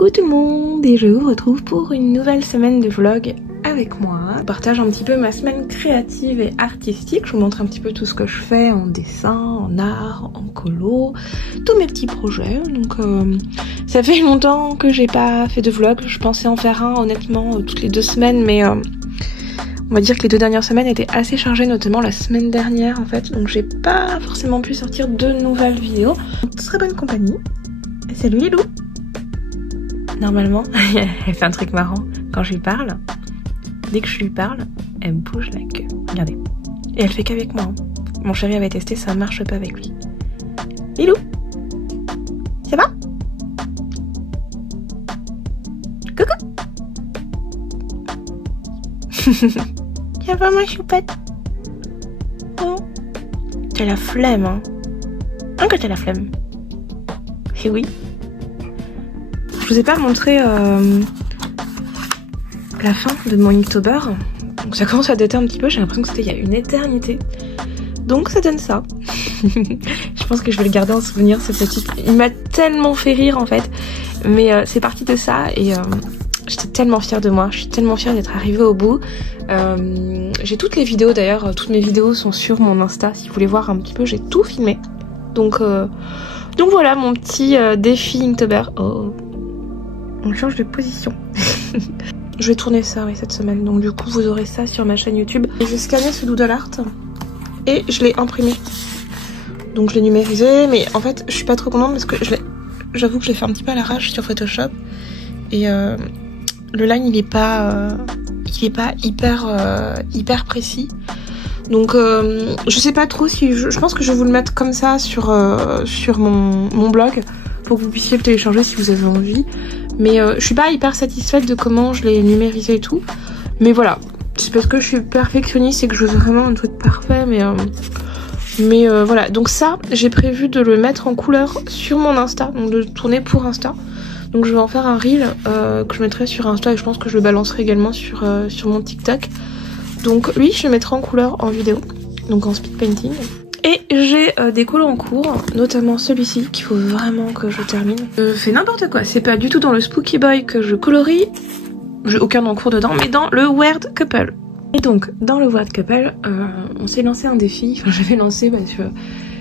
Coucou tout le monde et je vous retrouve pour une nouvelle semaine de vlog avec moi. Je partage un petit peu ma semaine créative et artistique. Je vous montre un petit peu tout ce que je fais en dessin, en art, en colo, tous mes petits projets. Donc ça fait longtemps que j'ai pas fait de vlog. Je pensais en faire un honnêtement toutes les 2 semaines, mais on va dire que les 2 dernières semaines étaient assez chargées, notamment la semaine dernière en fait. Donc j'ai pas forcément pu sortir de nouvelles vidéos. Très bonne compagnie. Salut Lilou. Normalement, elle fait un truc marrant quand je lui parle. Dès que je lui parle, elle me bouge la queue. Regardez. Et elle fait qu'avec moi. Mon chéri avait testé, ça marche pas avec lui. Lilou, ça va? Coucou. Ça va ma choupette? Oh. T'as la flemme, hein? Que t'as la flemme? Eh oui. Je vous ai pas montré la fin de mon Inktober. Donc ça commence à dater un petit peu, j'ai l'impression que c'était il y a une éternité. Donc ça donne ça. Je pense que je vais le garder en souvenir, ce petit... Il m'a tellement fait rire en fait. Mais c'est parti de ça et j'étais tellement fière de moi. Je suis tellement fière d'être arrivée au bout. J'ai toutes les vidéos d'ailleurs, toutes mes vidéos sont sur mon Insta. Si vous voulez voir un petit peu, j'ai tout filmé. Donc voilà mon petit défi Inktober. Oh. On change de position. Je vais tourner ça oui, cette semaine, donc du coup vous aurez ça sur ma chaîne YouTube. J'ai scanné ce doodle art et je l'ai imprimé. Donc je l'ai numérisé, mais en fait je suis pas trop contente parce que j'avoue que je l'ai fait un petit peu à l'arrache sur Photoshop. Et le line il est pas hyper précis. Donc je sais pas trop si... Je pense que je vais vous le mettre comme ça sur mon blog pour que vous puissiez le télécharger si vous avez envie. Mais je suis pas hyper satisfaite de comment je l'ai numérisé et tout. Mais voilà, c'est parce que je suis perfectionniste et que je veux vraiment un truc parfait. Mais voilà, donc ça, j'ai prévu de le mettre en couleur sur mon Insta. Donc de tourner pour Insta. Donc je vais en faire un reel que je mettrai sur Insta et je pense que je le balancerai également sur mon TikTok. Donc lui, je le mettrai en couleur en vidéo. Donc en speed painting. Et j'ai des colos en cours, notamment celui-ci qu'il faut vraiment que je termine. Je fais n'importe quoi, c'est pas du tout dans le Spooky Boy que je colorie, j'ai aucun en cours dedans, mais dans le Weird Couple. Et donc dans le Weird Couple, on s'est lancé un défi, enfin je vais lancer parce que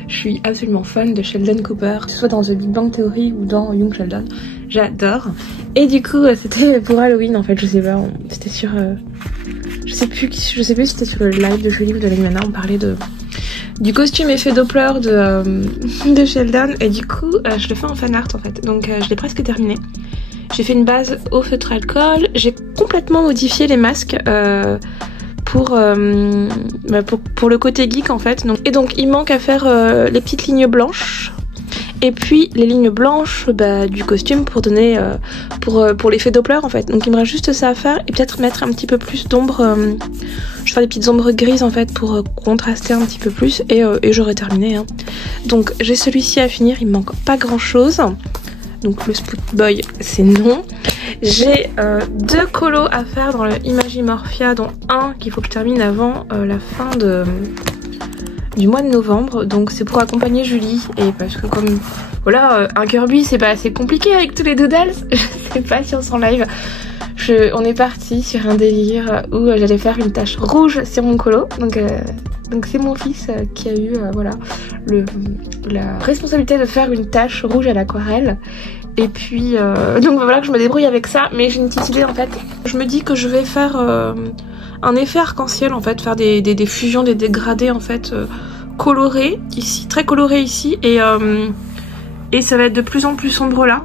je suis absolument fan de Sheldon Cooper, que ce soit dans The Big Bang Theory ou dans Young Sheldon, j'adore. Et du coup c'était pour Halloween en fait, je sais pas, c'était sur... je sais plus si c'était sur le live de Julie ou de Lana, on parlait du costume effet Doppler de Sheldon et du coup je le fais en fan art en fait, donc je l'ai presque terminé. J'ai fait une base au feutre alcool, j'ai complètement modifié les masques pour le côté geek en fait. Donc il manque à faire les petites lignes blanches et puis les lignes blanches du costume pour donner pour l'effet Doppler en fait. Donc il me reste juste ça à faire et peut-être mettre un petit peu plus d'ombre. Je vais faire des petites ombres grises en fait pour contraster un petit peu plus et j'aurai terminé hein. Donc j'ai celui-ci à finir, il me manque pas grand chose. Donc le Spooky Boy c'est non. J'ai 2 colos à faire dans le Imagimorphia, dont un qu'il faut que je termine avant la fin du mois de novembre. Donc c'est pour accompagner Julie et parce que comme voilà un Kirby c'est pas assez compliqué avec tous les doodles. Je sais pas si on s'en live. On est parti sur un délire où j'allais faire une tache rouge sur mon colo. Donc c'est mon fils qui a eu voilà la responsabilité de faire une tache rouge à l'aquarelle. Et puis donc voilà que je me débrouille avec ça. Mais j'ai une petite idée en fait. Je me dis que je vais faire un effet arc-en-ciel en fait, faire des fusions, des dégradés en fait colorés ici, très colorés ici et ça va être de plus en plus sombre là,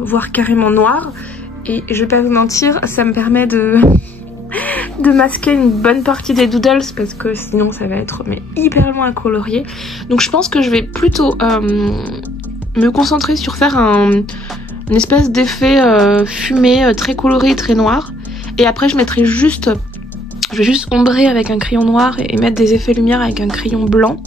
voire carrément noir. Et je vais pas vous mentir, ça me permet de masquer une bonne partie des doodles parce que sinon ça va être mais hyper loin à colorier. Donc je pense que je vais plutôt me concentrer sur faire une espèce d'effet fumé très coloré, très noir. Et après je vais juste ombrer avec un crayon noir et mettre des effets lumière avec un crayon blanc.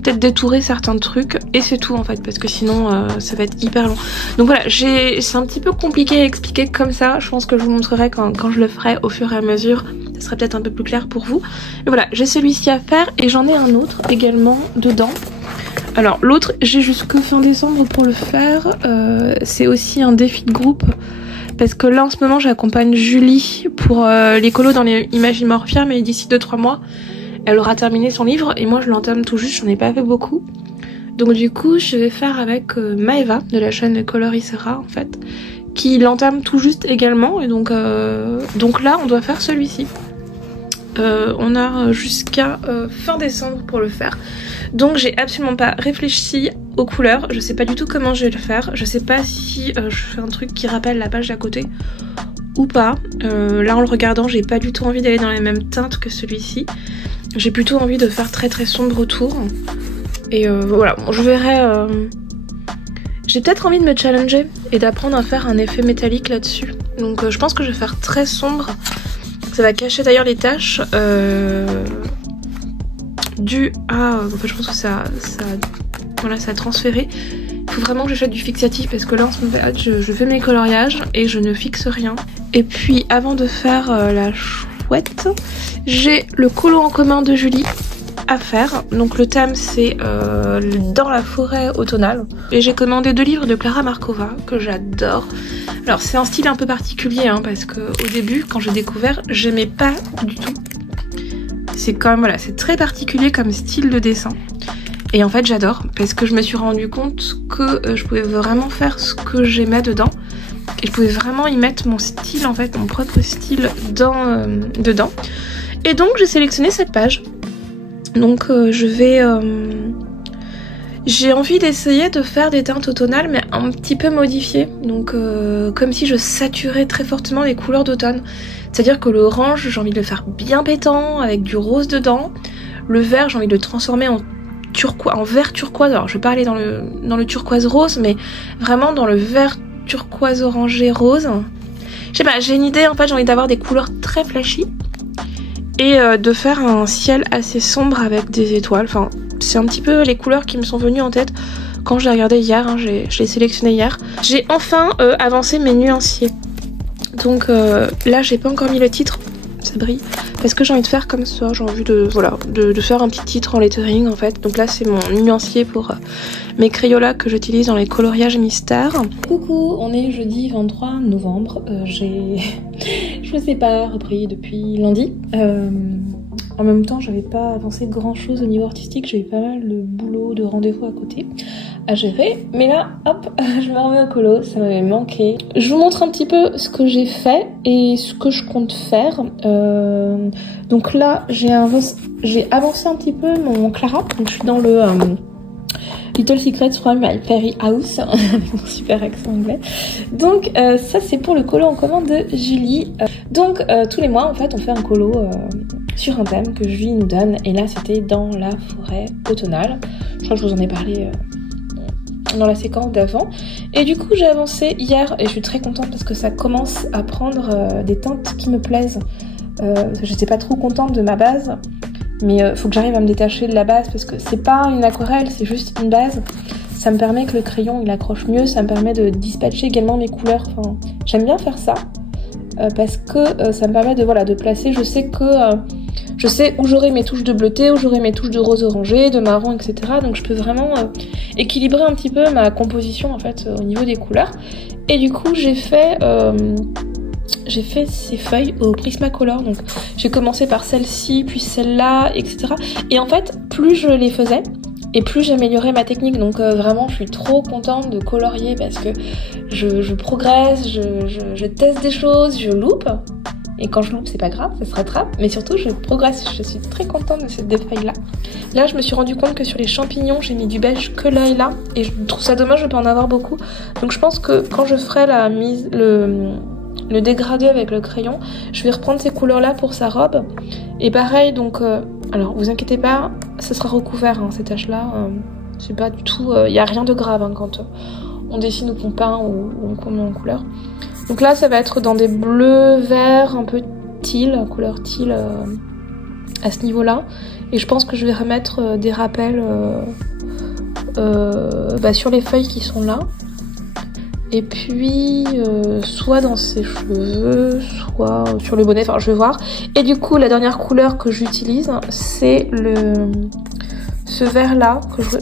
Peut-être détourer certains trucs et c'est tout en fait parce que sinon ça va être hyper long. Donc voilà, c'est un petit peu compliqué à expliquer comme ça. Je pense que je vous montrerai quand je le ferai au fur et à mesure. Ça sera peut-être un peu plus clair pour vous. Mais voilà, j'ai celui-ci à faire et j'en ai un autre également dedans. Alors l'autre, j'ai jusqu'au fin décembre pour le faire. C'est aussi un défi de groupe. Parce que là en ce moment j'accompagne Julie pour les colos dans les Imagimorphia, mais d'ici 2-3 mois elle aura terminé son livre et moi je l'entame tout juste, j'en ai pas fait beaucoup. Donc du coup je vais faire avec Maeva de la chaîne Coloricera en fait, qui l'entame tout juste également, et donc là on doit faire celui-ci. On a jusqu'à fin décembre pour le faire. Donc j'ai absolument pas réfléchi aux couleurs, je sais pas du tout comment je vais le faire, je sais pas si je fais un truc qui rappelle la page d'à côté ou pas. Là en le regardant j'ai pas du tout envie d'aller dans les mêmes teintes que celui-ci, j'ai plutôt envie de faire très très sombre autour. Et voilà, bon, je verrai. J'ai peut-être envie de me challenger et d'apprendre à faire un effet métallique là-dessus. Donc je pense que je vais faire très sombre. Ça va cacher d'ailleurs les taches dues à... en fait je pense que ça a transféré. Il faut vraiment que j'achète du fixatif parce que là en ce moment je fais mes coloriages et je ne fixe rien. Et puis avant de faire la chouette, j'ai le colo en commun de Julie à faire. Donc le thème c'est dans la forêt automnale. Et j'ai commandé 2 livres de Clara Markova que j'adore. Alors c'est un style un peu particulier hein, parce que au début quand j'ai découvert j'aimais pas du tout. C'est quand même voilà, c'est très particulier comme style de dessin. Et en fait j'adore parce que je me suis rendu compte que je pouvais vraiment faire ce que j'aimais dedans. Et je pouvais vraiment y mettre mon style en fait, mon propre style dedans. Et donc j'ai sélectionné cette page. Donc je vais... j'ai envie d'essayer de faire des teintes automnales mais un petit peu modifiées. Donc comme si je saturais très fortement les couleurs d'automne. C'est-à-dire que l'orange, j'ai envie de le faire bien pétant avec du rose dedans. Le vert, j'ai envie de le transformer en vert turquoise. Alors je vais pas aller dans le turquoise rose, mais vraiment dans le vert turquoise orangé rose. Je sais pas, j'ai une idée en fait, j'ai envie d'avoir des couleurs très flashy. Et de faire un ciel assez sombre avec des étoiles. Enfin, c'est un petit peu les couleurs qui me sont venues en tête quand j'ai regardé hier, hein, je l'ai sélectionné hier. J'ai enfin avancé mes nuanciers. Donc là j'ai pas encore mis le titre, ça brille, parce que j'ai envie de faire comme ça, j'ai envie de faire un petit titre en lettering en fait. Donc là c'est mon nuancier pour mes Crayolas que j'utilise dans les coloriages mystères. Coucou, on est jeudi 23 novembre, je vous ai pas repris depuis lundi. En même temps j'avais pas avancé grand chose au niveau artistique, j'avais pas mal de boulot, de rendez-vous à côté à gérer, mais là hop je me remets au colo, ça m'avait manqué. Je vous montre un petit peu ce que j'ai fait et ce que je compte faire. Donc là j'ai avancé un petit peu mon Clara, donc je suis dans le Little Secrets from My Fairy House, avec mon super accent anglais. Donc ça c'est pour le colo en commun de Julie. Donc tous les mois en fait on fait un colo sur un thème que Julie nous donne, et là c'était dans la forêt automnale. Je crois que je vous en ai parlé dans la séquence d'avant. Et du coup j'ai avancé hier et je suis très contente parce que ça commence à prendre des teintes qui me plaisent. J'étais pas trop contente de ma base, mais faut que j'arrive à me détacher de la base parce que c'est pas une aquarelle, c'est juste une base. Ça me permet que le crayon il accroche mieux, ça me permet de dispatcher également mes couleurs. Enfin, j'aime bien faire ça parce que ça me permet de placer. Je sais où j'aurai mes touches de bleuté, où j'aurai mes touches de rose orangé, de marron, etc. Donc je peux vraiment équilibrer un petit peu ma composition en fait au niveau des couleurs. Et du coup j'ai fait ces feuilles au Prismacolor. Donc j'ai commencé par celle-ci, puis celle-là, etc. Et en fait plus je les faisais, et plus j'améliorais ma technique. Donc vraiment je suis trop contente de colorier parce que je progresse, je teste des choses, je loupe. Et quand je loupe, c'est pas grave, ça se rattrape. Mais surtout, je progresse. Je suis très contente de cette feuille-là. Là, je me suis rendu compte que sur les champignons, j'ai mis du beige que là et là. Et je trouve ça dommage de pas en avoir beaucoup. Donc je pense que quand je ferai le dégradé avec le crayon, je vais reprendre ces couleurs-là pour sa robe. Et pareil, donc... alors, vous inquiétez pas, ça sera recouvert, hein, ces taches-là. C'est pas du tout... y a rien de grave hein, quand on dessine ou qu'on peint ou qu'on met en couleur. Donc là ça va être dans des bleus, verts, un peu teal, couleur teal à ce niveau là. Et je pense que je vais remettre des rappels sur les feuilles qui sont là. Et puis soit dans ses cheveux, soit sur le bonnet, enfin je vais voir. Et du coup la dernière couleur que j'utilise c'est ce vert là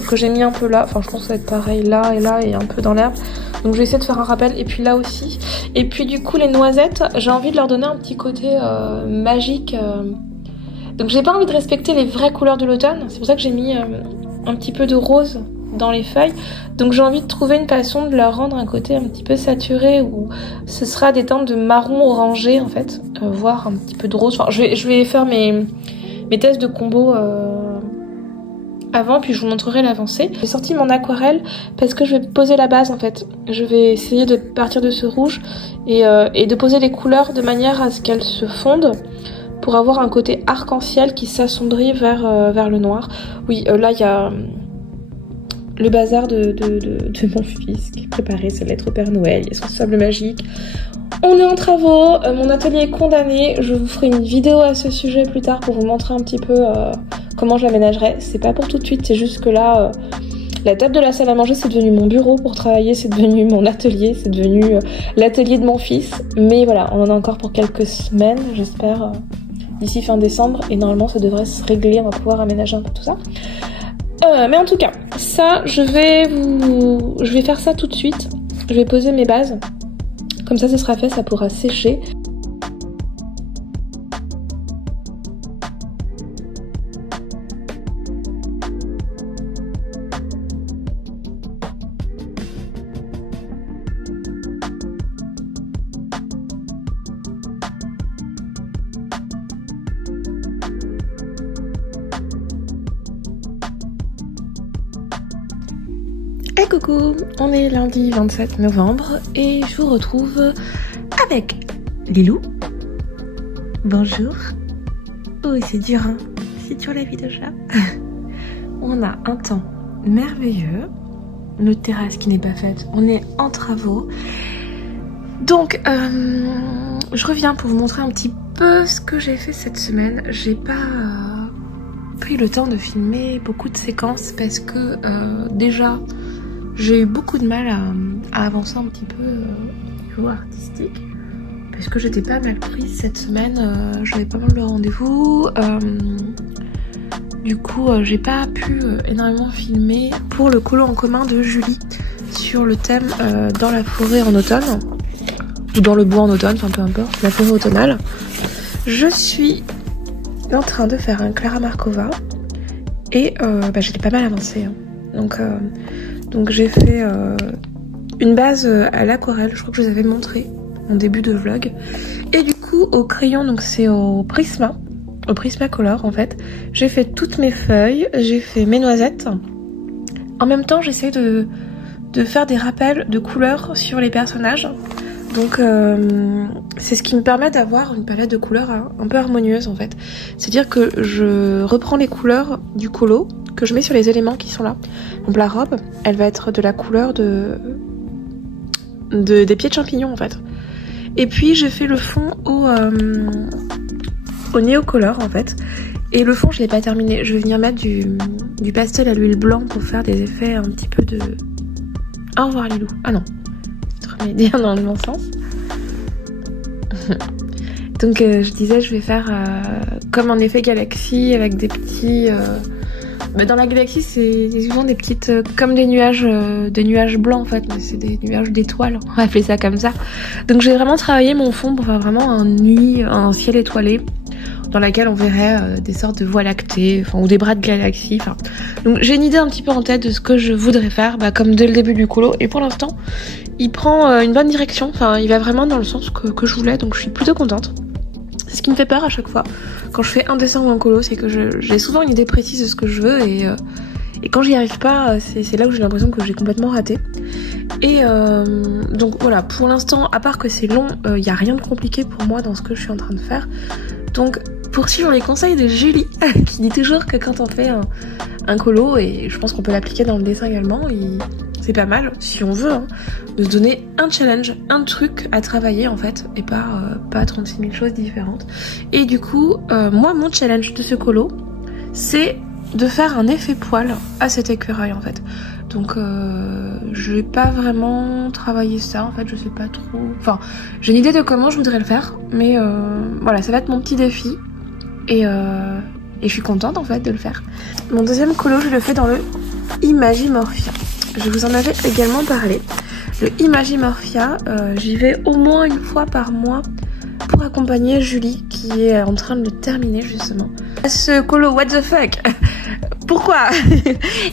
que j'ai mis un peu là, enfin je pense que ça va être pareil là et un peu dans l'herbe. Donc je vais essayer de faire un rappel et puis là aussi. Et puis du coup les noisettes, j'ai envie de leur donner un petit côté magique. Donc j'ai pas envie de respecter les vraies couleurs de l'automne, c'est pour ça que j'ai mis un petit peu de rose dans les feuilles. Donc j'ai envie de trouver une façon de leur rendre un côté un petit peu saturé où ce sera des teintes de marron orangé en fait, voire un petit peu de rose. Enfin, je vais faire mes tests de combo avant, puis je vous montrerai l'avancée. J'ai sorti mon aquarelle parce que je vais poser la base en fait. Je vais essayer de partir de ce rouge et de poser les couleurs de manière à ce qu'elles se fondent pour avoir un côté arc-en-ciel qui s'assombrit vers le noir. Oui, là il y a le bazar de mon fils qui préparait sa lettre au Père Noël, il y a son sable magique. On est en travaux, mon atelier est condamné, je vous ferai une vidéo à ce sujet plus tard pour vous montrer un petit peu comment je l'aménagerai. C'est pas pour tout de suite, c'est juste que là, la table de la salle à manger c'est devenu mon bureau pour travailler, c'est devenu mon atelier, c'est devenu l'atelier de mon fils. Mais voilà, on en a encore pour quelques semaines, j'espère, d'ici fin décembre, et normalement ça devrait se régler, on va pouvoir aménager un peu tout ça. Mais en tout cas, ça, je vais faire ça tout de suite. Je vais poser mes bases. Comme ça sera fait, ça pourra sécher. Et coucou, on est lundi 27 novembre et je vous retrouve avec Lilou. Bonjour. Oh, c'est dur, hein. C'est dur la vie de chat. On a un temps merveilleux. Notre terrasse qui n'est pas faite, on est en travaux. Donc, je reviens pour vous montrer un petit peu ce que j'ai fait cette semaine. J'ai pas pris le temps de filmer beaucoup de séquences parce que déjà j'ai eu beaucoup de mal à avancer un petit peu au niveau artistique parce que j'étais pas mal prise cette semaine, j'avais pas mal de rendez-vous, du coup j'ai pas pu énormément filmer pour le colo en commun de Julie sur le thème dans la forêt en automne ou dans le bois en automne, enfin peu importe, la forêt automnale. Je suis en train de faire un Clara Markova et j'étais pas mal avancée, hein. Donc j'ai fait une base à l'aquarelle, je crois que je vous avais montré en début de vlog. Et du coup au crayon, donc c'est au Prismacolor en fait, j'ai fait toutes mes feuilles, j'ai fait mes noisettes. En même temps j'essaie de faire des rappels de couleurs sur les personnages. Donc c'est ce qui me permet d'avoir une palette de couleurs un peu harmonieuse en fait. C'est-à-dire que je reprends les couleurs du colo que je mets sur les éléments qui sont là. Donc la robe, elle va être de la couleur des pieds de champignons en fait. Et puis j'ai fait le fond au néocolor en fait. Et le fond je l'ai pas terminé. Je vais venir mettre du pastel à l'huile blanc pour faire des effets un petit peu de... Au revoir Lilou. Ah non, je remets bien dans le bon sens. Donc je disais je vais faire comme un effet galaxie avec des petits... dans la galaxie c'est souvent des petites... comme des nuages blancs en fait, mais c'est des nuages d'étoiles, on va appeler ça comme ça. Donc j'ai vraiment travaillé mon fond pour faire vraiment un ciel étoilé dans laquelle on verrait des sortes de voies lactées, enfin, ou des bras de galaxie. Enfin. Donc j'ai une idée un petit peu en tête de ce que je voudrais faire, comme dès le début du colo, et pour l'instant il prend une bonne direction, enfin il va vraiment dans le sens que je voulais, donc je suis plutôt contente. Ce qui me fait peur à chaque fois quand je fais un dessin ou un colo, c'est que j'ai souvent une idée précise de ce que je veux et quand j'y arrive pas, c'est là où j'ai l'impression que j'ai complètement raté. Et donc voilà, pour l'instant, à part que c'est long, il n'y a rien de compliqué pour moi dans ce que je suis en train de faire. Donc pour suivre les conseils de Julie, qui dit toujours que quand on fait un colo, et je pense qu'on peut l'appliquer dans le dessin également, c'est pas mal, si on veut, hein, de se donner un challenge, un truc à travailler en fait, et pas 36 000 choses différentes. Et du coup, moi mon challenge de ce colo, c'est de faire un effet poil à cet écureuil en fait. Donc je vais pas vraiment travailler ça en fait, je sais pas trop... Enfin, j'ai une idée de comment je voudrais le faire, mais voilà, ça va être mon petit défi. Et et je suis contente en fait de le faire. Mon deuxième colo, je le fais dans le Imagimorphia. Je vous en avais également parlé. Le Imagimorphia, j'y vais au moins une fois par mois pour accompagner Julie qui est en train de le terminer justement. Ce colo, what the fuck? Pourquoi?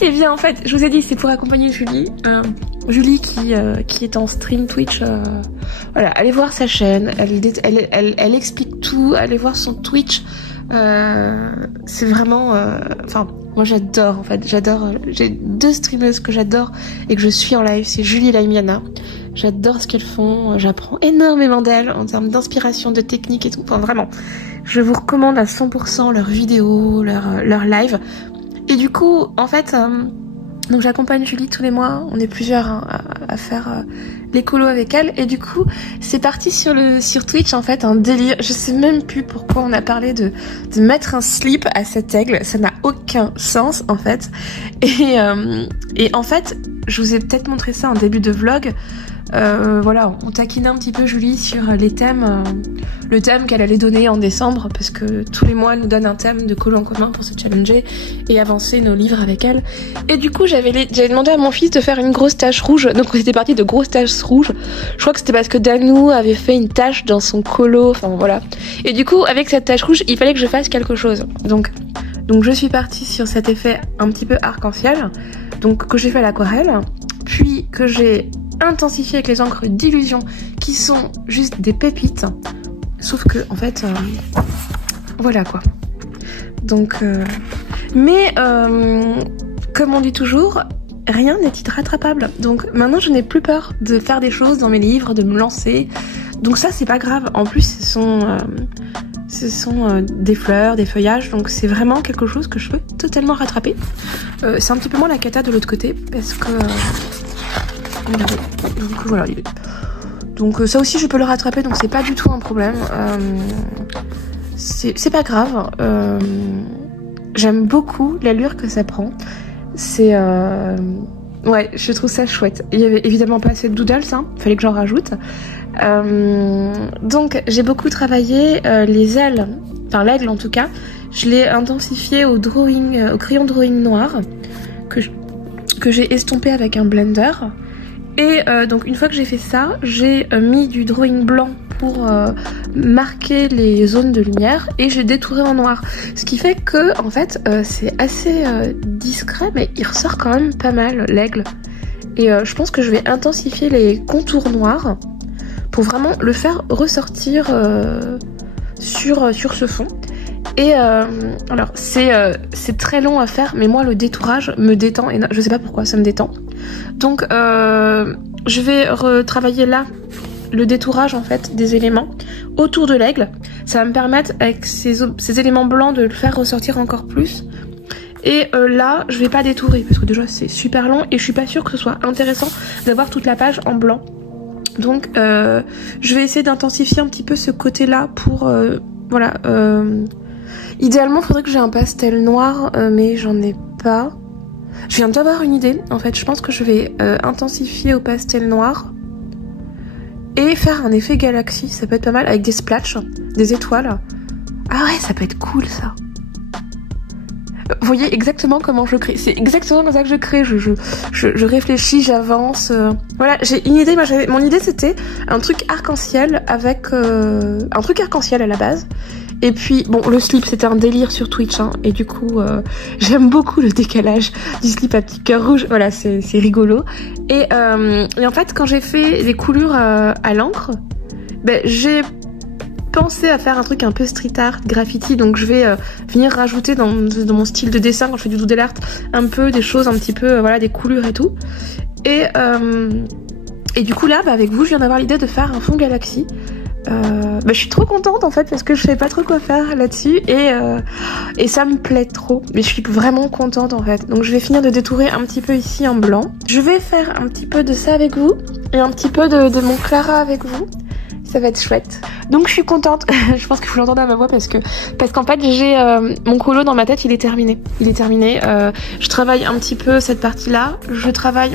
Eh bien en fait, je vous ai dit, c'est pour accompagner Julie. Julie qui est en stream Twitch. Voilà, allez voir sa chaîne, elle explique tout, allez voir son Twitch. C'est vraiment... Enfin, moi j'adore en fait, j'ai deux streameuses que j'adore et que je suis en live, c'est Julie et Laimiana. J'adore ce qu'elles font, j'apprends énormément d'elles en termes d'inspiration, de technique et tout. Enfin vraiment, je vous recommande à 100% leurs vidéos, leurs lives. Et du coup, en fait, donc j'accompagne Julie tous les mois, on est plusieurs hein, à faire les colos avec elle. Et du coup, c'est parti sur Twitch en fait, un délire. Je sais même plus pourquoi on a parlé de mettre un slip à cet aigle, ça n'a aucun sens en fait. Et en fait, je vous ai peut-être montré ça en début de vlog. Voilà, on taquinait un petit peu Julie sur les thèmes, le thème qu'elle allait donner en décembre, parce que tous les mois elle nous donne un thème de colo en commun pour se challenger et avancer nos livres avec elle. Et du coup j'avais demandé à mon fils de faire une grosse tache rouge, donc on était parti de grosses taches rouges. Je crois que c'était parce que Danou avait fait une tache dans son colo, enfin voilà. Et du coup avec cette tache rouge il fallait que je fasse quelque chose. Donc je suis partie sur cet effet un petit peu arc-en-ciel, donc que j'ai fait à l'aquarelle, puis que j'ai intensifié avec les encres d'illusion qui sont juste des pépites, sauf que en fait voilà quoi. Donc mais comme on dit toujours, rien n'est rattrapable, donc maintenant je n'ai plus peur de faire des choses dans mes livres, de me lancer, donc ça c'est pas grave. En plus ce sont des fleurs, des feuillages, donc c'est vraiment quelque chose que je peux totalement rattraper. C'est un petit peu moins la cata de l'autre côté parce que donc voilà, donc ça aussi je peux le rattraper, donc c'est pas du tout un problème. C'est pas grave. J'aime beaucoup l'allure que ça prend. C'est ouais, je trouve ça chouette. Il y avait évidemment pas assez de doodles, hein, fallait que j'en rajoute. Donc j'ai beaucoup travaillé les ailes, enfin l'aigle en tout cas. Je l'ai intensifié au crayon drawing noir que j'ai estompé avec un blender. Et donc une fois que j'ai fait ça, j'ai mis du drawing blanc pour marquer les zones de lumière et j'ai détouré en noir. Ce qui fait que en fait c'est assez discret, mais il ressort quand même pas mal l'aigle. Et je pense que je vais intensifier les contours noirs pour vraiment le faire ressortir sur ce fond. Et alors c'est très long à faire, mais moi le détourage me détend et je sais pas pourquoi ça me détend. Donc je vais retravailler là le détourage en fait des éléments autour de l'aigle. Ça va me permettre avec ces éléments blancs de le faire ressortir encore plus. Et là je vais pas détourer parce que déjà c'est super long et je suis pas sûre que ce soit intéressant d'avoir toute la page en blanc. Donc je vais essayer d'intensifier un petit peu ce côté là pour voilà. Idéalement il faudrait que j'ai un pastel noir mais j'en ai pas. Je viens d'avoir une idée en fait, je pense que je vais intensifier au pastel noir et faire un effet galaxie, ça peut être pas mal avec des splatchs, des étoiles. Ah ouais, ça peut être cool ça. Vous voyez exactement comment je crée, c'est exactement comme ça que je crée, je réfléchis, j'avance. Voilà, j'ai une idée, mon idée c'était un truc arc-en-ciel avec un truc arc-en-ciel à la base. Et puis, bon, le slip, c'était un délire sur Twitch, hein, et du coup, j'aime beaucoup le décalage du slip à petit cœur rouge, voilà, c'est rigolo. Et en fait, quand j'ai fait les coulures à l'encre, ben, j'ai pensé à faire un truc un peu street art, graffiti, donc je vais venir rajouter dans mon style de dessin, quand je fais du doodle art, un peu des choses un petit peu, voilà, des coulures et tout. Et du coup, là, bah, avec vous, je viens d'avoir l'idée de faire un fond galaxie. Je suis trop contente en fait parce que je sais pas trop quoi faire là-dessus et ça me plaît trop, mais je suis vraiment contente en fait. Donc je vais finir de détourer un petit peu ici en blanc. Je vais faire un petit peu de ça avec vous et un petit peu de mon Clara avec vous. Ça va être chouette. Donc je suis contente. Je pense que vous l'entendez à ma voix parce qu'en fait j'ai mon colo dans ma tête, il est terminé. Je travaille un petit peu cette partie-là. Je travaille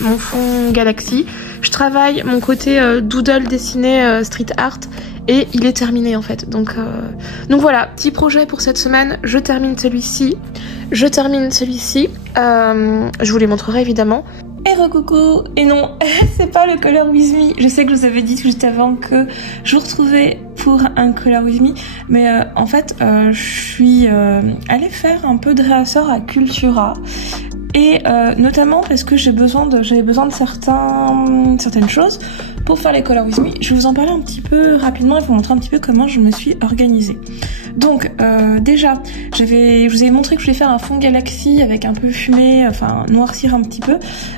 mon fond Galaxy. Je travaille mon côté doodle dessiné street art. Et il est terminé en fait. Donc voilà, petit projet pour cette semaine. Je termine celui-ci. Je vous les montrerai évidemment. Et recoucou. Et non, c'est pas le Color With Me. Je sais que je vous avais dit juste avant que je vous retrouvais pour un Color With Me. Mais en fait, je suis allée faire un peu de réassort à Cultura. Et notamment parce que j'avais besoin de certaines choses pour faire les Color With Me. Je vais vous en parler un petit peu rapidement et vous montrer un petit peu comment je me suis organisée. Donc déjà, je vous avais montré que je voulais faire un fond Galaxy avec un peu fumé, enfin noircir un petit peu.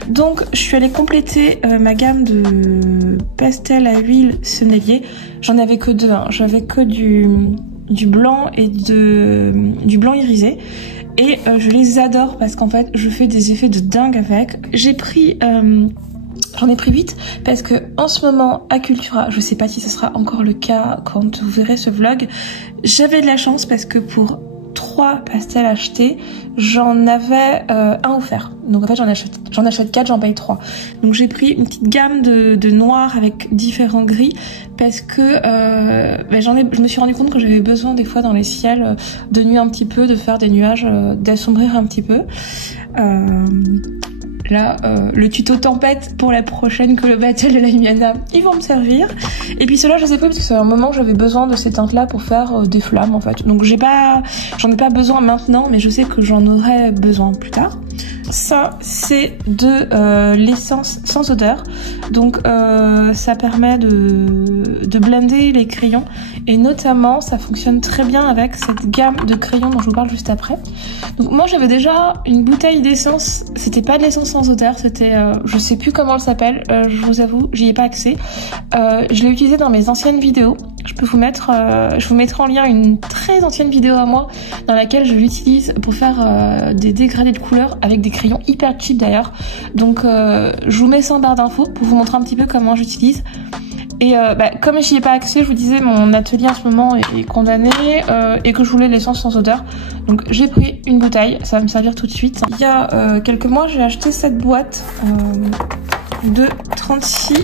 Donc je suis allée compléter ma gamme de pastel à huile sennelier. J'en avais que deux, hein. J'avais que du blanc et du blanc irisé. Et je les adore parce qu'en fait je fais des effets de dingue avec. J'en ai pris 8 parce que en ce moment à Cultura, je sais pas si ce sera encore le cas quand vous verrez ce vlog, j'avais de la chance parce que pour 3 pastels achetés, j'en avais un offert. Donc en fait j'en achète 4, j'en paye 3. Donc j'ai pris une petite gamme de noir avec différents gris parce que je me suis rendu compte que j'avais besoin des fois dans les ciels de nuit un petit peu, de faire des nuages, d'assombrir un petit peu. Là, le tuto tempête pour la prochaine Colo Battle de la Lumiana, ils vont me servir. Et puis ceux-là, je sais pas parce que c'est un moment où j'avais besoin de ces teintes-là pour faire des flammes en fait. Donc j'en ai pas besoin maintenant, mais je sais que j'en aurai besoin plus tard. Ça, c'est de l'essence sans odeur. Donc ça permet de blender les crayons. Et notamment, ça fonctionne très bien avec cette gamme de crayons dont je vous parle juste après. Donc moi, j'avais déjà une bouteille d'essence. C'était pas de l'essence sans odeur, c'était... je sais plus comment elle s'appelle, je vous avoue, j'y ai pas accès. Je l'ai utilisée dans mes anciennes vidéos. Je vous mettrai en lien une très ancienne vidéo à moi dans laquelle je l'utilise pour faire des dégradés de couleurs avec des crayons hyper cheap d'ailleurs. Donc je vous mets ça en barre d'infos pour vous montrer un petit peu comment j'utilise. Et comme j'y ai pas accès, je vous disais, mon atelier en ce moment est condamné et que je voulais l'essence sans odeur. Donc j'ai pris une bouteille, ça va me servir tout de suite. Il y a quelques mois, j'ai acheté cette boîte de 36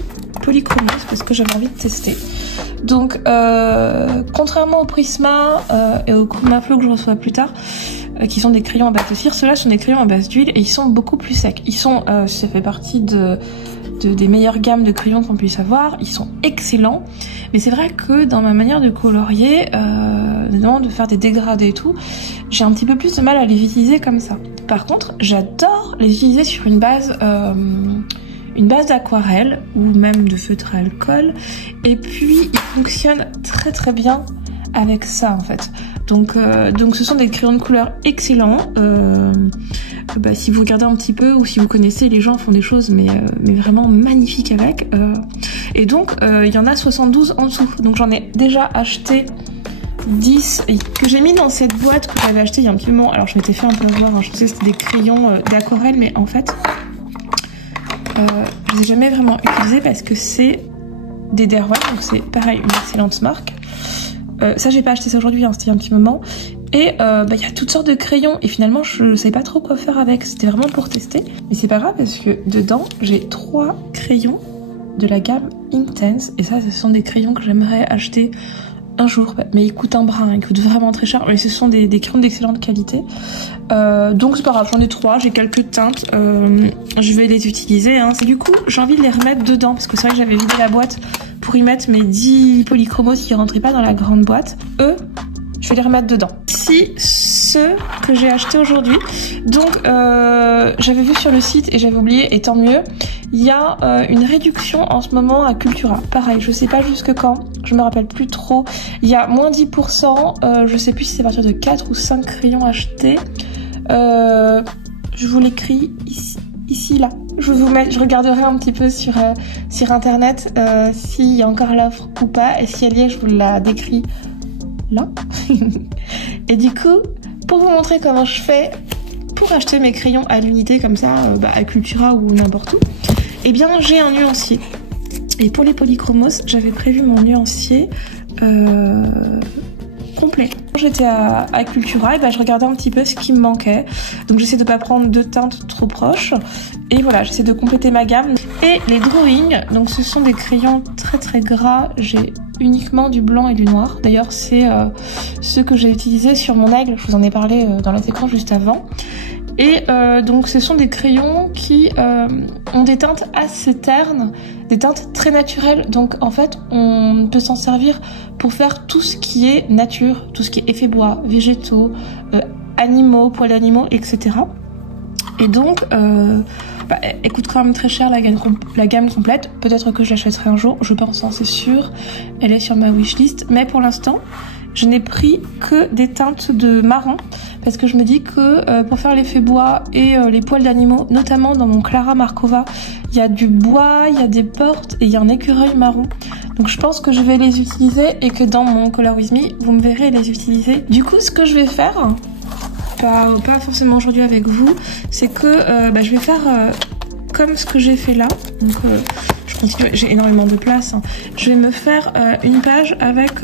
polychromos parce que j'avais envie de tester. Donc contrairement au Prisma et au Chromaflow que je reçois plus tard, qui sont des crayons à base de cire, ceux-là sont des crayons à base d'huile et ils sont beaucoup plus secs. Ils sont, ça fait partie des meilleures gammes de crayons qu'on puisse avoir, ils sont excellents, mais c'est vrai que dans ma manière de colorier, notamment de faire des dégradés et tout, j'ai un petit peu plus de mal à les utiliser comme ça. Par contre, j'adore les utiliser sur une base d'aquarelle ou même de feutre à alcool, et puis ils fonctionnent très très bien avec ça en fait. Donc ce sont des crayons de couleur excellents. Si vous regardez un petit peu ou si vous connaissez, les gens font des choses mais vraiment magnifiques avec. Et donc il y en a 72 en dessous. Donc j'en ai déjà acheté 10 que j'ai mis dans cette boîte que j'avais acheté il y a un petit moment. Alors je m'étais fait un peu avoir, hein. Je pensais que c'était des crayons d'aquarelle, mais en fait je les ai jamais vraiment utilisés parce que c'est des Derwent, donc c'est pareil, une excellente marque. Ça j'ai pas acheté ça aujourd'hui, hein, c'était il y a un petit moment. Et y a toutes sortes de crayons et finalement je savais pas trop quoi faire avec, c'était vraiment pour tester. Mais c'est pas grave parce que dedans j'ai 3 crayons de la gamme Intense. Et ça ce sont des crayons que j'aimerais acheter un jour. Mais ils coûtent un bras, ils coûtent vraiment très cher. Mais ce sont des crayons d'excellente qualité. Donc c'est pas grave, j'en ai 3, j'ai quelques teintes. Je vais les utiliser, hein. Du coup j'ai envie de les remettre dedans parce que c'est vrai que j'avais vidé la boîte pour y mettre mes 10 polychromos qui rentraient pas dans la grande boîte. Eux, je vais les remettre dedans. Ici, ceux que j'ai achetés aujourd'hui. Donc, j'avais vu sur le site et j'avais oublié, et tant mieux. Il y a une réduction en ce moment à Cultura. Pareil, je sais pas jusque quand, je me rappelle plus trop. Il y a moins 10%, je sais plus si c'est à partir de 4 ou 5 crayons achetés. Je vous l'écris ici, là. Je regarderai un petit peu sur internet s'il y a encore l'offre ou pas, et si elle y est, je vous la décris là. Et du coup, pour vous montrer comment je fais pour acheter mes crayons à l'unité comme ça, à Cultura ou n'importe où, eh bien j'ai un nuancier. Et pour les polychromos, j'avais prévu mon nuancier complet. Quand j'étais à Cultura, et ben je regardais un petit peu ce qui me manquait. Donc j'essaie de pas prendre deux teintes trop proches. Et voilà, j'essaie de compléter ma gamme. Et les drawings, donc ce sont des crayons très très gras. J'ai uniquement du blanc et du noir. D'ailleurs c'est ceux que j'ai utilisés sur mon aigle. Je vous en ai parlé dans la séquence juste avant. Et donc ce sont des crayons qui ont des teintes assez ternes, des teintes très naturelles. Donc en fait on peut s'en servir pour faire tout ce qui est nature, tout ce qui est effets bois, végétaux, animaux, poils d'animaux, etc. Et donc elle coûte quand même très cher la gamme complète. Peut-être que je l'achèterai un jour, je pense, hein, c'est sûr. Elle est sur ma wishlist. Mais pour l'instant je n'ai pris que des teintes de marron. Parce que je me dis que pour faire l'effet bois et les poils d'animaux, notamment dans mon Clara Markova, il y a du bois, il y a des portes et il y a un écureuil marron. Donc je pense que je vais les utiliser et que dans mon Color With Me, vous me verrez les utiliser. Du coup, ce que je vais faire, pas forcément aujourd'hui avec vous, c'est que je vais faire comme ce que j'ai fait là. Donc je continue, j'ai énormément de place. Hein. Je vais me faire une page avec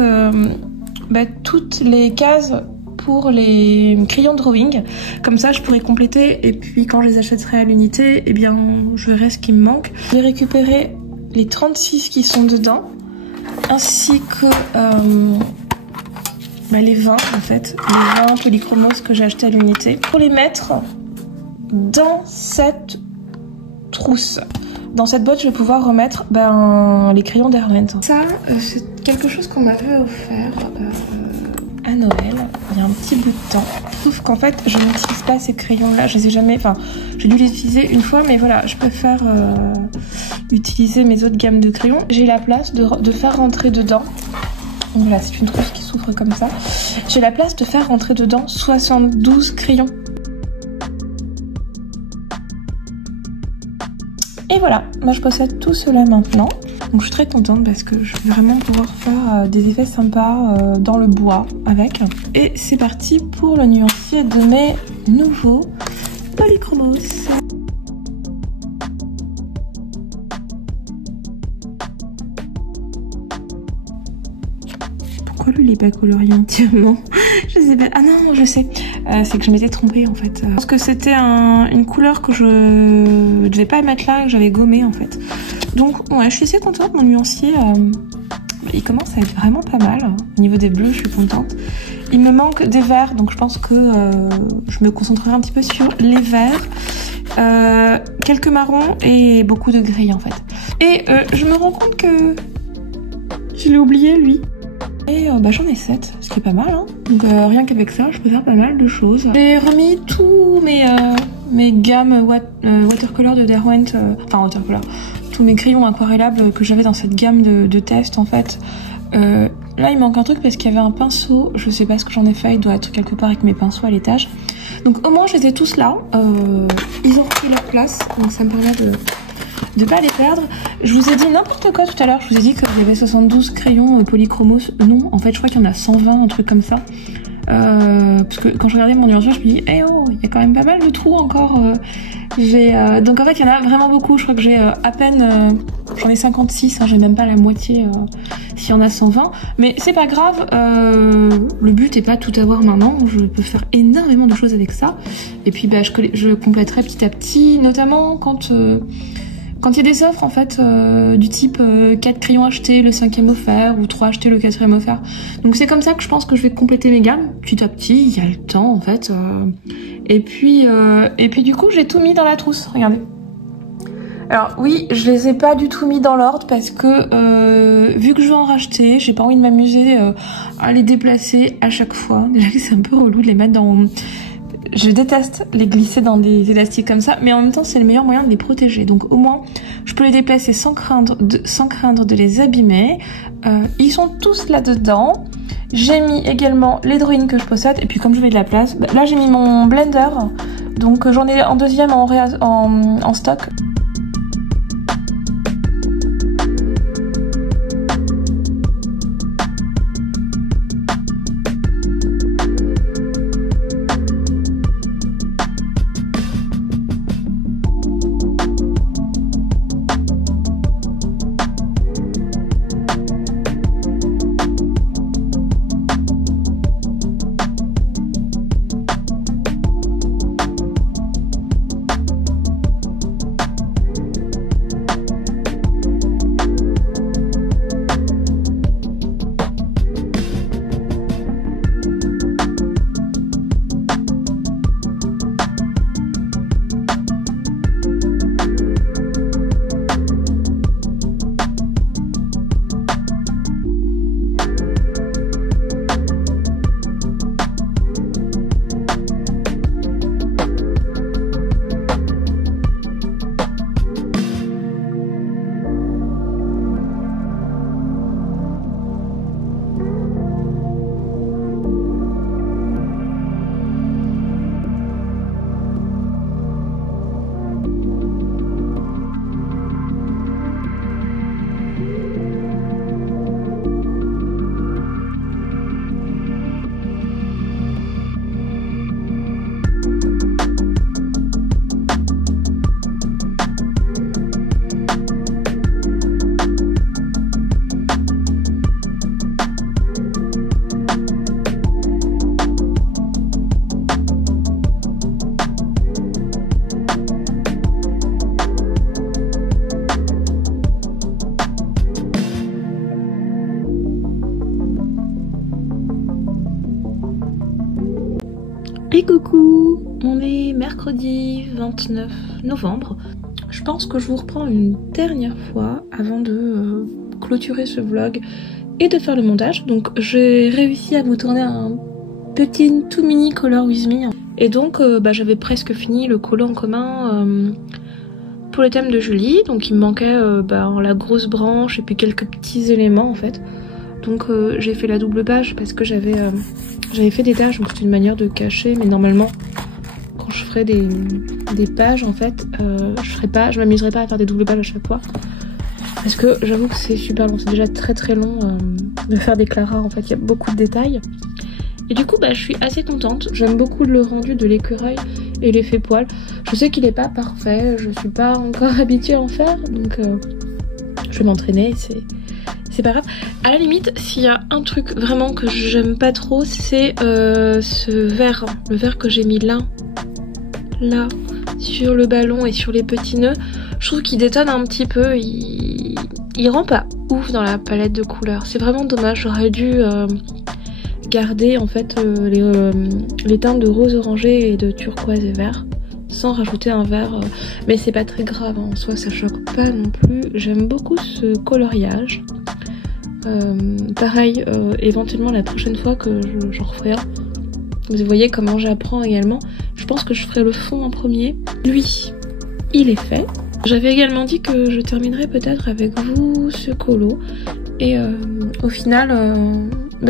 toutes les cases pour les crayons drawing, comme ça je pourrais compléter et puis quand je les achèterai à l'unité, eh bien je verrai ce qui me manque. Je vais récupérer les 36 qui sont dedans, ainsi que les 20 en fait, les 20 polychromos que j'ai acheté à l'unité, pour les mettre dans cette trousse. Dans cette boîte, je vais pouvoir remettre les crayons Derwent. Ça, c'est quelque chose qu'on m'avait offert à Noël, il y a un petit bout de temps. Sauf qu'en fait, je n'utilise pas ces crayons-là, je les ai jamais... Enfin, j'ai dû les utiliser une fois, mais voilà, je préfère utiliser mes autres gammes de crayons. J'ai la place de faire rentrer dedans. Donc voilà, c'est une trousse qui s'ouvre comme ça. J'ai la place de faire rentrer dedans 72 crayons. Et voilà, moi je possède tout cela maintenant. Donc je suis très contente parce que je vais vraiment pouvoir faire des effets sympas dans le bois avec. Et c'est parti pour le nuancier de mes nouveaux polychromos. Pourquoi lui il est pas colorié entièrement? Je sais pas. Ah non, je sais. C'est que je m'étais trompée en fait. Je pense que c'était une couleur que je devais pas mettre là et que j'avais gommé en fait. Donc ouais, je suis assez contente. Mon nuancier, il commence à être vraiment pas mal. Au niveau des bleus, je suis contente. Il me manque des verts, donc je pense que je me concentrerai un petit peu sur les verts. Quelques marrons et beaucoup de gris en fait. Et je me rends compte que je l'ai oublié lui. Et j'en ai 7, ce qui est pas mal, hein. Donc rien qu'avec ça, je peux faire pas mal de choses. J'ai remis tous mes gammes watercolor de Derwent, enfin watercolor, tous mes crayons aquarellables que j'avais dans cette gamme de test en fait. Là il manque un truc parce qu'il y avait un pinceau, je sais pas ce que j'en ai fait, il doit être quelque part avec mes pinceaux à l'étage. Donc au moins je les ai tous là, ils ont pris leur place, donc ça me permet de pas les perdre. Je vous ai dit n'importe quoi tout à l'heure, je vous ai dit qu'il y avait 72 crayons polychromos. Non, en fait je crois qu'il y en a 120, un truc comme ça. Parce que quand je regardais mon nuancier, je me dis eh oh, il y a quand même pas mal de trous encore. Donc en fait il y en a vraiment beaucoup, je crois que j'ai à peine, j'en ai 56, hein, j'ai même pas la moitié s'il y en a 120. Mais c'est pas grave, le but est pas tout avoir maintenant, je peux faire énormément de choses avec ça. Et puis je compléterai petit à petit, notamment quand il y a des offres en fait du type 4 crayons achetés, le 5e offert, ou 3 achetés, le 4e offert. Donc c'est comme ça que je pense que je vais compléter mes gammes, petit à petit, il y a le temps en fait. Et puis du coup j'ai tout mis dans la trousse, regardez. Alors oui, je les ai pas du tout mis dans l'ordre parce que vu que je vais en racheter, j'ai pas envie de m'amuser à les déplacer à chaque fois. Déjà que c'est un peu relou de les mettre dans... Je déteste les glisser dans des élastiques comme ça, mais en même temps c'est le meilleur moyen de les protéger. Donc au moins je peux les déplacer sans craindre de les abîmer. Ils sont tous là-dedans. J'ai mis également les drawings que je possède, et puis comme je vais de la place, là j'ai mis mon blender, donc j'en ai en deuxième en stock. Et coucou, on est mercredi 29 novembre. Je pense que je vous reprends une dernière fois avant de clôturer ce vlog et de faire le montage. Donc j'ai réussi à vous tourner un petit tout mini color with me. Et donc j'avais presque fini le colo en commun pour le thème de Julie. Donc il me manquait la grosse branche et puis quelques petits éléments en fait. Donc j'ai fait la double page parce que j'avais fait des taches, donc c'est une manière de cacher, mais normalement quand je ferai des pages en fait, je m'amuserai pas à faire des doubles pages à chaque fois. Parce que j'avoue que c'est super long, c'est déjà très long de faire des claras en fait, il y a beaucoup de détails. Et du coup je suis assez contente, j'aime beaucoup le rendu de l'écureuil et l'effet poil. Je sais qu'il est pas parfait, je suis pas encore habituée à en faire, donc je vais m'entraîner, c'est pas grave. À la limite, s'il y a un truc vraiment que j'aime pas trop, c'est ce verre. Le verre que j'ai mis là, sur le ballon et sur les petits nœuds. Je trouve qu'il détonne un petit peu. Il rend pas ouf dans la palette de couleurs. C'est vraiment dommage. J'aurais dû garder en fait les teintes de rose orangé et de turquoise et vert. Sans rajouter un vert. Mais c'est pas très grave. En soi, ça choque pas non plus. J'aime beaucoup ce coloriage. Pareil, éventuellement la prochaine fois que j'en referai un, vous voyez comment j'apprends également. Je pense que je ferai le fond en premier. Lui, il est fait. J'avais également dit que je terminerais peut-être avec vous ce colo. Et au final,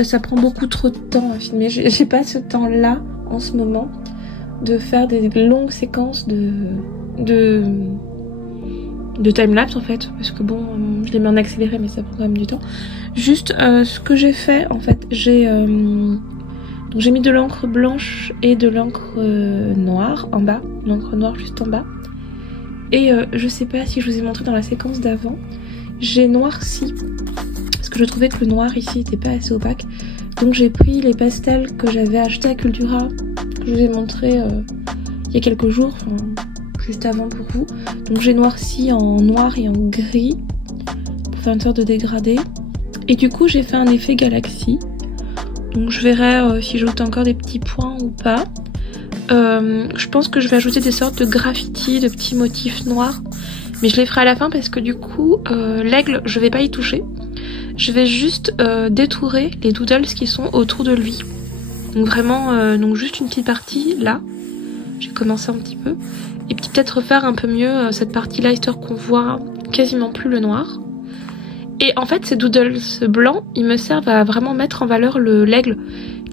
ça prend beaucoup trop de temps à filmer. J'ai pas ce temps-là en ce moment de faire des longues séquences de timelapse en fait, parce que bon, je l'ai mis en accéléré mais ça prend quand même du temps. Juste ce que j'ai fait en fait, j'ai mis de l'encre blanche et de l'encre noire en bas, l'encre noire juste en bas. Et je sais pas si je vous ai montré dans la séquence d'avant, j'ai noirci parce que je trouvais que le noir ici était pas assez opaque. Donc j'ai pris les pastels que j'avais achetés à Cultura, que je vous ai montré il y a quelques jours, juste avant pour vous. Donc j'ai noirci en noir et en gris pour faire une sorte de dégradé. Et du coup j'ai fait un effet galaxie. Donc je verrai si j'ajoute encore des petits points ou pas. Je pense que je vais ajouter des sortes de graffitis, de petits motifs noirs. Mais je les ferai à la fin parce que du coup l'aigle je vais pas y toucher. Je vais juste détourer les doodles qui sont autour de lui. Donc vraiment donc juste une petite partie là. J'ai commencé un petit peu. Et puis peut-être refaire un peu mieux cette partie-là, histoire qu'on voit quasiment plus le noir. Et en fait, ces doodles blancs, ils me servent à vraiment mettre en valeur l'aigle,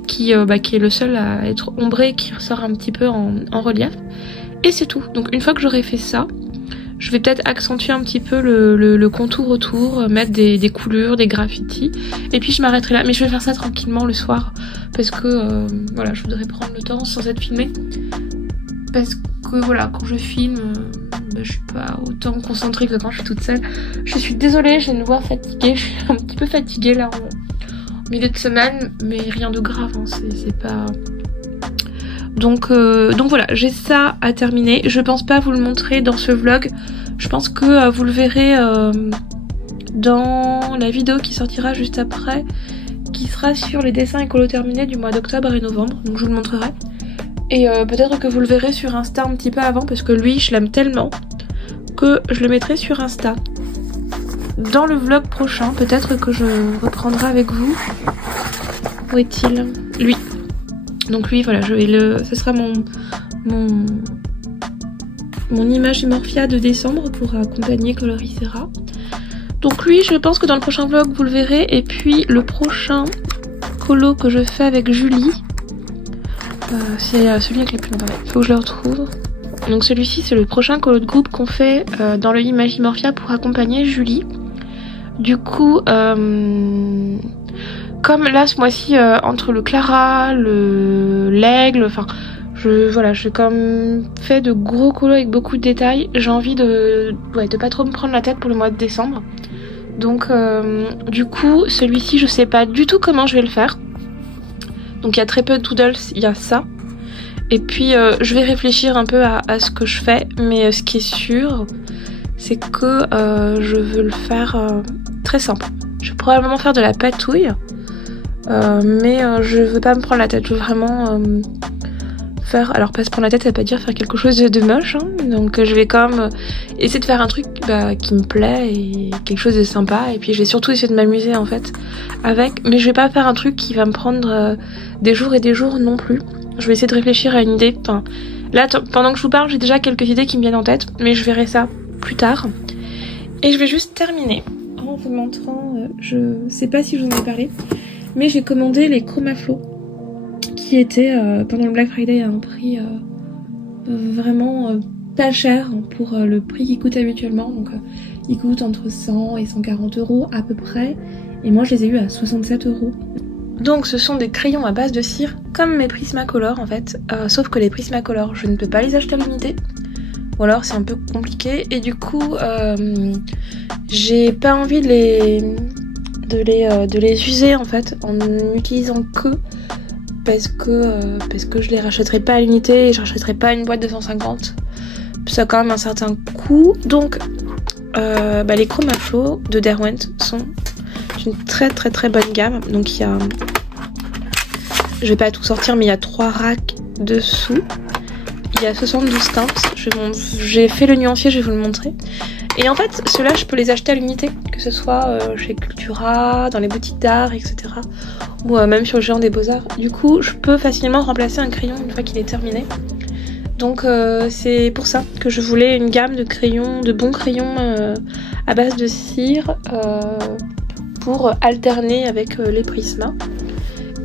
qui est le seul à être ombré, qui ressort un petit peu en relief. Et c'est tout. Donc une fois que j'aurai fait ça, je vais peut-être accentuer un petit peu le contour autour, mettre des coulures, des graffitis. Et puis je m'arrêterai là. Mais je vais faire ça tranquillement le soir, parce que voilà, je voudrais prendre le temps sans être filmée. Parce que voilà, quand je filme, je suis pas autant concentrée que quand je suis toute seule. Je suis désolée, j'ai une voix fatiguée, je suis un petit peu fatiguée là en milieu de semaine, mais rien de grave, hein, c'est pas... Donc voilà, j'ai ça à terminer. Je pense pas vous le montrer dans ce vlog, je pense que vous le verrez dans la vidéo qui sortira juste après, qui sera sur les dessins et colos terminés du mois d'octobre et novembre, donc je vous le montrerai. Et peut-être que vous le verrez sur Insta un petit peu avant, parce que lui je l'aime tellement que je le mettrai sur Insta. Dans le vlog prochain, peut-être que je reprendrai avec vous. Où est-il? Lui. Donc lui, voilà, ce sera mon image Morphia de décembre pour accompagner Coloricera. Donc lui, je pense que dans le prochain vlog vous le verrez. Et puis le prochain colo que je fais avec Julie, c'est celui avec les plumes. Attendez, faut que je le retrouve. Donc celui-ci c'est le prochain colo de groupe qu'on fait dans le Imagimorphia pour accompagner Julie. Du coup, comme là ce mois-ci entre le Clara, l'aigle, enfin j'ai comme fait de gros colos avec beaucoup de détails. J'ai envie de pas trop me prendre la tête pour le mois de décembre. Donc du coup celui-ci je sais pas du tout comment je vais le faire. Donc il y a très peu de doodles, il y a ça. Et puis je vais réfléchir un peu à ce que je fais, mais ce qui est sûr, c'est que je veux le faire très simple. Je vais probablement faire de la patouille, mais je veux pas me prendre la tête, je veux vraiment faire, alors pas se prendre la tête, ça veut pas dire faire quelque chose de moche, hein. Donc je vais quand même essayer de faire un truc qui me plaît et quelque chose de sympa. Et puis je vais surtout essayer de m'amuser en fait avec, mais je vais pas faire un truc qui va me prendre des jours et des jours non plus. Je vais essayer de réfléchir à une idée. Enfin, là, pendant que je vous parle, j'ai déjà quelques idées qui me viennent en tête, mais je verrai ça plus tard. Et je vais juste terminer en vous montrant, je sais pas si je vous en ai parlé, mais j'ai commandé les Chromaflow qui étaient pendant le Black Friday à un prix vraiment pas cher pour le prix qu'ils coûtent habituellement. Donc ils coûtent entre 100 et 140 € à peu près, et moi je les ai eu à 67 €. Donc ce sont des crayons à base de cire comme mes Prismacolor en fait, sauf que les Prismacolor je ne peux pas les acheter à l'unité, ou alors c'est un peu compliqué, et du coup j'ai pas envie de les user en fait en n'utilisant que parce que je les rachèterai pas à l'unité et je rachèterai pas une boîte de 150. Ça a quand même un certain coût. Donc les Chromaflow de Derwent sont une très bonne gamme. Donc il y a, je vais pas tout sortir, mais il y a 3 racks dessous. Il y a 72 teintes. J'ai fait le nuancier, je vais vous le montrer. Et en fait, ceux-là, je peux les acheter à l'unité, que ce soit chez Cultura, dans les boutiques d'art, etc. Ou même sur le géant des beaux-arts. Du coup, je peux facilement remplacer un crayon une fois qu'il est terminé. Donc c'est pour ça que je voulais une gamme de crayons, de bons crayons à base de cire pour alterner avec les Prisma.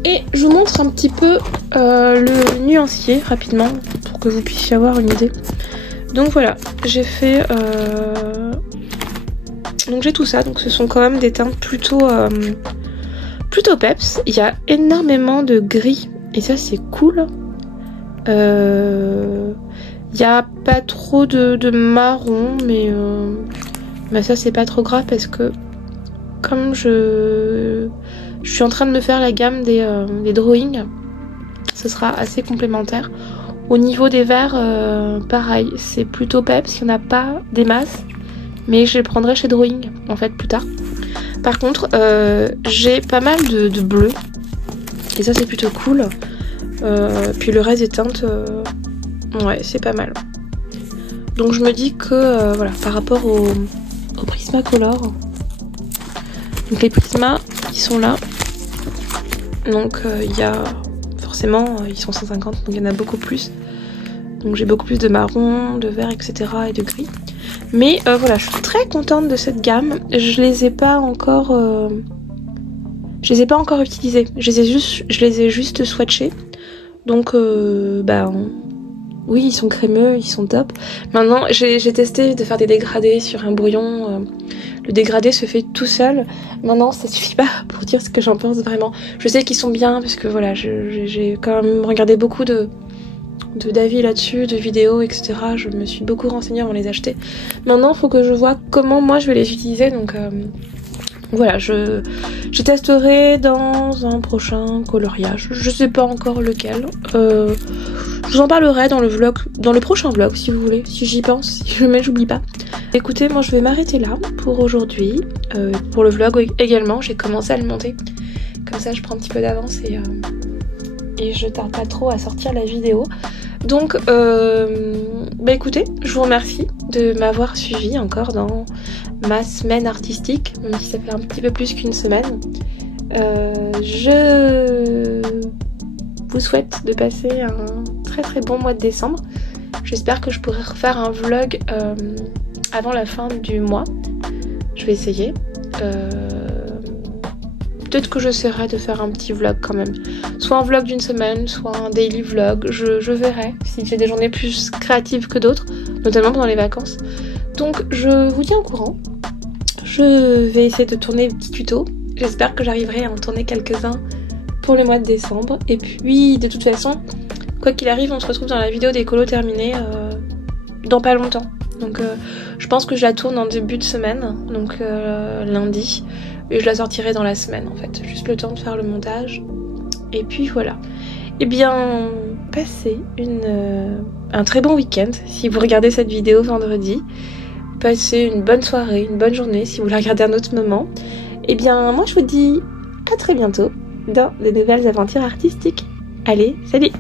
Et je vous montre un petit peu le nuancier rapidement pour que vous puissiez avoir une idée. Donc voilà, j'ai fait... Donc j'ai tout ça, donc ce sont quand même des teintes plutôt peps. Il y a énormément de gris, et ça c'est cool. Il y a pas trop de marron, mais ça c'est pas trop grave parce que comme je suis en train de me faire la gamme des drawings, ce sera assez complémentaire. Au niveau des verres, pareil, c'est plutôt peps, il n'y en a pas des masses, mais je les prendrai chez Drawing en fait plus tard. Par contre, j'ai pas mal de bleu, et ça c'est plutôt cool. Puis le reste des teintes, ouais, c'est pas mal. Donc je me dis que voilà, par rapport au Prismacolor, donc les Prisma qui sont là, donc il y a forcément, ils sont 150, donc il y en a beaucoup plus. Donc j'ai beaucoup plus de marron, de vert, etc. et de gris. Mais voilà, je suis très contente de cette gamme. Je les ai pas encore utilisés. Je les ai juste swatchés. Donc oui, ils sont crémeux, ils sont top. Maintenant, j'ai testé de faire des dégradés sur un brouillon. Le dégradé se fait tout seul. Maintenant, ça suffit pas pour dire ce que j'en pense vraiment. Je sais qu'ils sont bien parce que voilà, j'ai quand même regardé beaucoup d'avis là-dessus, de vidéos, etc. Je me suis beaucoup renseignée avant de les acheter. Maintenant, il faut que je vois comment moi je vais les utiliser. Donc voilà, je testerai dans un prochain coloriage. Je sais pas encore lequel. Je vous en parlerai dans le prochain vlog si vous voulez, si j'y pense, si jamais j'oublie pas. Écoutez, moi je vais m'arrêter là pour aujourd'hui. Pour le vlog également, j'ai commencé à le monter. Comme ça je prends un petit peu d'avance et je tarde pas trop à sortir la vidéo. Donc écoutez, je vous remercie de m'avoir suivi encore dans ma semaine artistique, même si ça fait un petit peu plus qu'une semaine. Je vous souhaite de passer un très bon mois de décembre. J'espère que je pourrai refaire un vlog avant la fin du mois. Je vais essayer. Peut-être que j'essaierai de faire un petit vlog quand même. Soit un vlog d'une semaine, soit un daily vlog. Je verrai si j'ai des journées plus créatives que d'autres, notamment pendant les vacances. Donc je vous tiens au courant. Je vais essayer de tourner des petits tutos. J'espère que j'arriverai à en tourner quelques-uns pour le mois de décembre. Et puis de toute façon, quoi qu'il arrive, on se retrouve dans la vidéo des colos terminés dans pas longtemps. Donc je pense que je la tourne en début de semaine, donc lundi. Et je la sortirai dans la semaine en fait, juste le temps de faire le montage. Et puis voilà. Eh bien, passez un très bon week-end si vous regardez cette vidéo vendredi. Passez une bonne soirée, une bonne journée si vous la regardez à un autre moment. Eh bien, moi je vous dis à très bientôt dans de nouvelles aventures artistiques. Allez, salut!